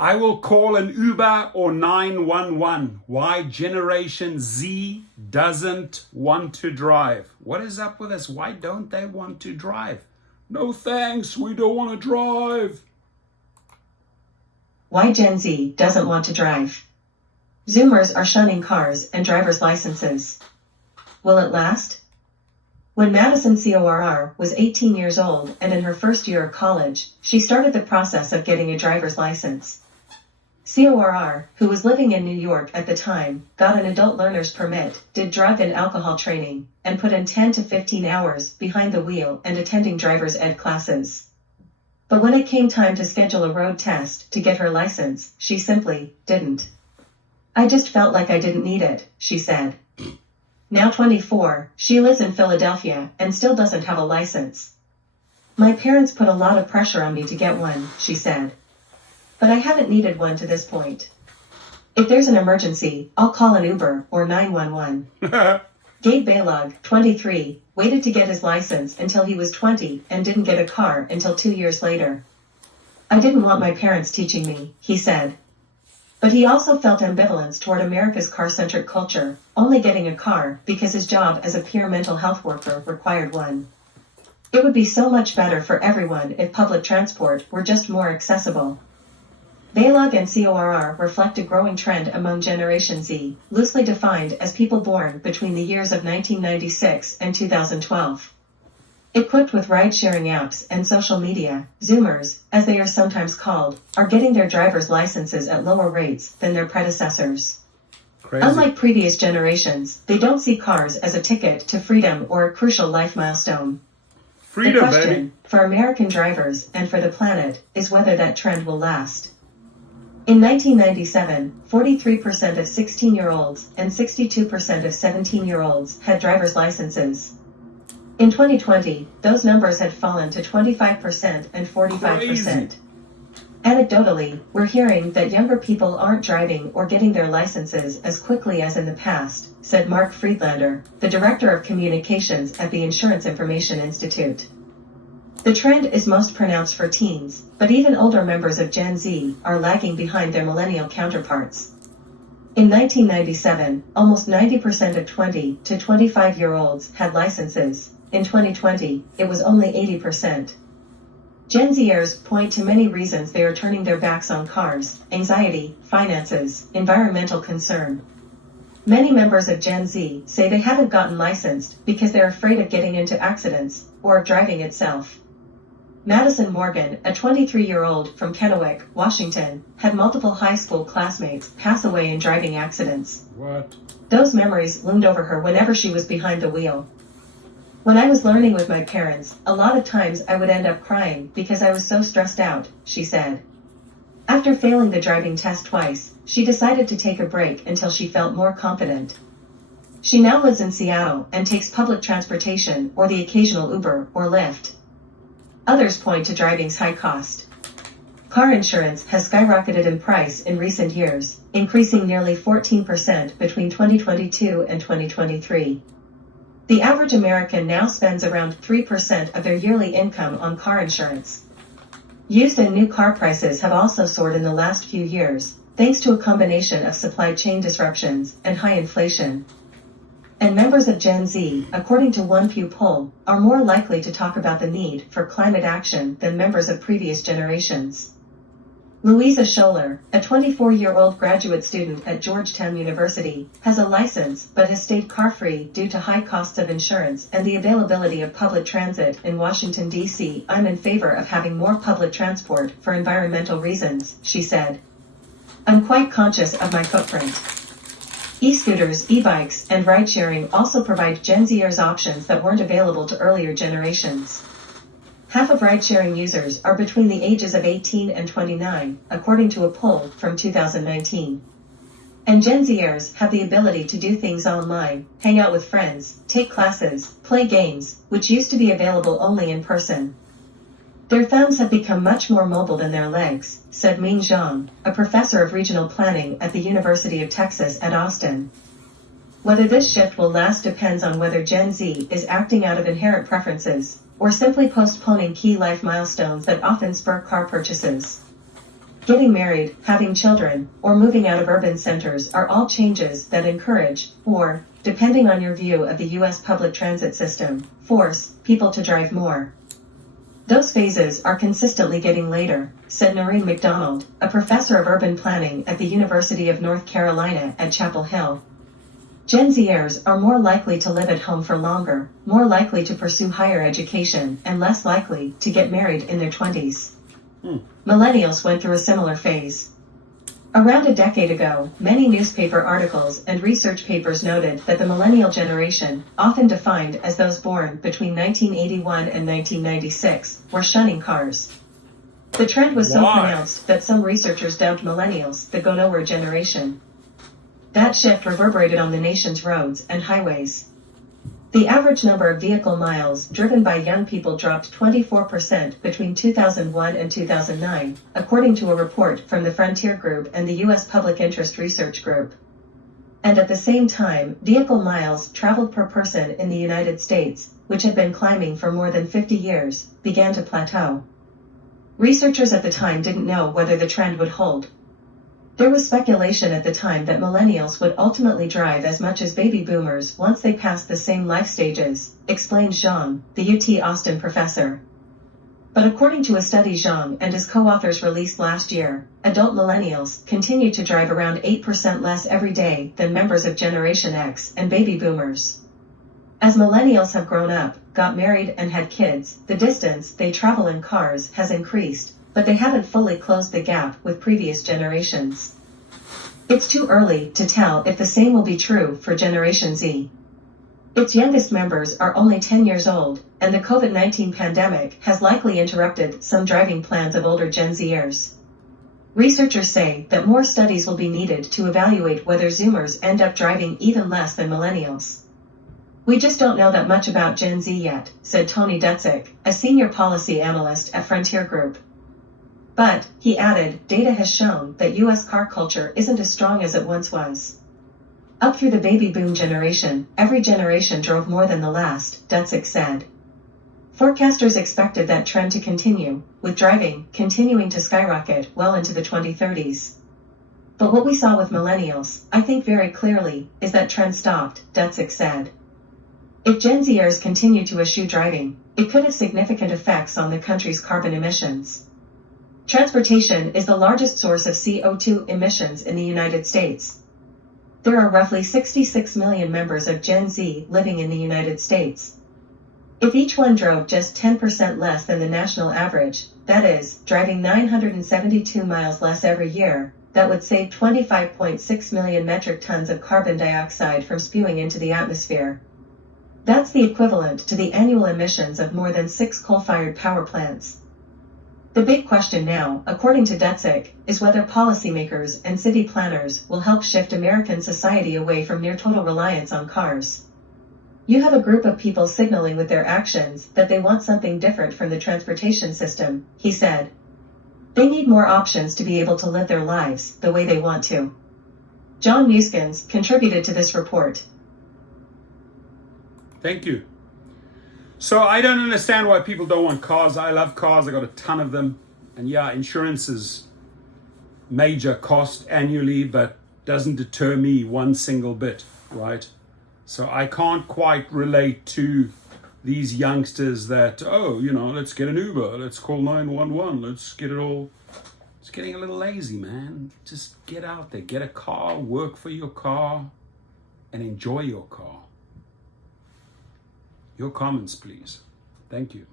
I will call an Uber or 911. Why Generation Z doesn't want to drive. What is up with this? Why don't they want to drive? No thanks, we don't want to drive. Why Gen Z doesn't want to drive. Zoomers are shunning cars and driver's licenses. Will it last? When Madison CORR was 18 years old and in her first year of college, she started the process of getting a driver's license. CORR, who was living in New York at the time, got an adult learner's permit, did drug and alcohol training, and put in 10 to 15 hours behind the wheel and attending driver's ed classes. But when it came time to schedule a road test to get her license, she simply didn't. I just felt like I didn't need it, she said. Now 24, she lives in Philadelphia and still doesn't have a license. My parents put a lot of pressure on me to get one, she said. But I haven't needed one to this point. If there's an emergency, I'll call an Uber or 911. Gabe Bailog, 23, waited to get his license until he was 20 and didn't get a car until 2 years later. I didn't want my parents teaching me, he said. But he also felt ambivalence toward America's car-centric culture, only getting a car because his job as a peer mental health worker required one. It would be so much better for everyone if public transport were just more accessible. Bailog and CORR reflect a growing trend among Generation Z, loosely defined as people born between the years of 1996 and 2012. Equipped with ride-sharing apps and social media, Zoomers, as they are sometimes called, are getting their driver's licenses at lower rates than their predecessors. Crazy. Unlike previous generations, they don't see cars as a ticket to freedom or a crucial life milestone. Freedom, the question, baby. for American drivers and for the planet, is whether that trend will last. In 1997, 43% of 16-year-olds and 62% of 17-year-olds had driver's licenses. In 2020, those numbers had fallen to 25% and 45%. Crazy. Anecdotally, we're hearing that younger people aren't driving or getting their licenses as quickly as in the past, said Mark Friedlander, the Director of Communications at the Insurance Information Institute. The trend is most pronounced for teens, but even older members of Gen Z are lagging behind their millennial counterparts. In 1997, almost 90% of 20 to 25-year-olds had licenses. In 2020, it was only 80%. Gen Zers point to many reasons they are turning their backs on cars: anxiety, finances, environmental concern. Many members of Gen Z say they haven't gotten licensed because they're afraid of getting into accidents or of driving itself. Madison Morgan, a 23-year-old from Kennewick, Washington, had multiple high school classmates pass away in driving accidents. What? Those memories loomed over her whenever she was behind the wheel. When I was learning with my parents, a lot of times I would end up crying because I was so stressed out, she said. After failing the driving test twice, she decided to take a break until she felt more confident. She now lives in Seattle and takes public transportation or the occasional Uber or Lyft. Others point to driving's high cost. Car insurance has skyrocketed in price in recent years, increasing nearly 14% between 2022 and 2023. The average American now spends around 3% of their yearly income on car insurance. Used and new car prices have also soared in the last few years, thanks to a combination of supply chain disruptions and high inflation. And members of Gen Z, according to one Pew poll, are more likely to talk about the need for climate action than members of previous generations. Louisa Scholler, a 24-year-old graduate student at Georgetown University, has a license but has stayed car-free due to high costs of insurance and the availability of public transit in Washington, D.C. I'm in favor of having more public transport for environmental reasons, she said. I'm quite conscious of my footprint. E-scooters, e-bikes, and ride-sharing also provide Gen Zers options that weren't available to earlier generations. Half of ride-sharing users are between the ages of 18 and 29, according to a poll from 2019. And Gen Zers have the ability to do things online, hang out with friends, take classes, play games, which used to be available only in person. Their thumbs have become much more mobile than their legs, said Ming Zhang, a professor of regional planning at the University of Texas at Austin. Whether this shift will last depends on whether Gen Z is acting out of inherent preferences, or simply postponing key life milestones that often spur car purchases. Getting married, having children, or moving out of urban centers are all changes that encourage, or, depending on your view of the US public transit system, force people to drive more. Those phases are consistently getting later, said Noreen McDonald, a professor of urban planning at the University of North Carolina at Chapel Hill. Gen Zers are more likely to live at home for longer, more likely to pursue higher education, and less likely to get married in their 20s. Millennials went through a similar phase. Around a decade ago, many newspaper articles and research papers noted that the millennial generation, often defined as those born between 1981 and 1996, were shunning cars. The trend was so pronounced that some researchers dubbed millennials the go-nowhere generation. That shift reverberated on the nation's roads and highways. The average number of vehicle miles driven by young people dropped 24% between 2001 and 2009, according to a report from the Frontier Group and the U.S. Public Interest Research Group. And at the same time, vehicle miles traveled per person in the United States, which had been climbing for more than 50 years, began to plateau. Researchers at the time didn't know whether the trend would hold. There was speculation at the time that millennials would ultimately drive as much as baby boomers once they passed the same life stages, explained Zhang, the UT Austin professor. But according to a study Zhang and his co-authors released last year, adult millennials continue to drive around 8% less every day than members of Generation X and baby boomers. As millennials have grown up, got married and had kids, the distance they travel in cars has increased, but they haven't fully closed the gap with previous generations. It's too early to tell if the same will be true for Generation Z. Its youngest members are only 10 years old, and the COVID-19 pandemic has likely interrupted some driving plans of older Gen Zers. Researchers say that more studies will be needed to evaluate whether Zoomers end up driving even less than millennials. We just don't know that much about Gen Z yet, said Tony Dutzik, a senior policy analyst at Frontier Group. But, he added, data has shown that US car culture isn't as strong as it once was. Up through the baby boom generation, every generation drove more than the last, Dutzik said. Forecasters expected that trend to continue, with driving continuing to skyrocket well into the 2030s. But what we saw with millennials, I think very clearly, is that trend stopped, Dutzik said. If Gen Zers continue to eschew driving, it could have significant effects on the country's carbon emissions. Transportation is the largest source of CO2 emissions in the United States. There are roughly 66 million members of Gen Z living in the United States. If each one drove just 10% less than the national average, that is, driving 972 miles less every year, that would save 25.6 million metric tons of carbon dioxide from spewing into the atmosphere. That's the equivalent to the annual emissions of more than 6 coal-fired power plants. The big question now, according to Dutzik, is whether policymakers and city planners will help shift American society away from near-total reliance on cars. You have a group of people signaling with their actions that they want something different from the transportation system, he said. They need more options to be able to live their lives the way they want to. John Muskins contributed to this report. Thank you. So I don't understand why people don't want cars. I love cars. I got a ton of them. And yeah, insurance is major cost annually, but doesn't deter me one single bit, right? So I can't quite relate to these youngsters that, let's get an Uber, let's call 911, let's get it all. It's getting a little lazy, man. Just get out there, get a car, work for your car, and enjoy your car. Your comments, please. Thank you.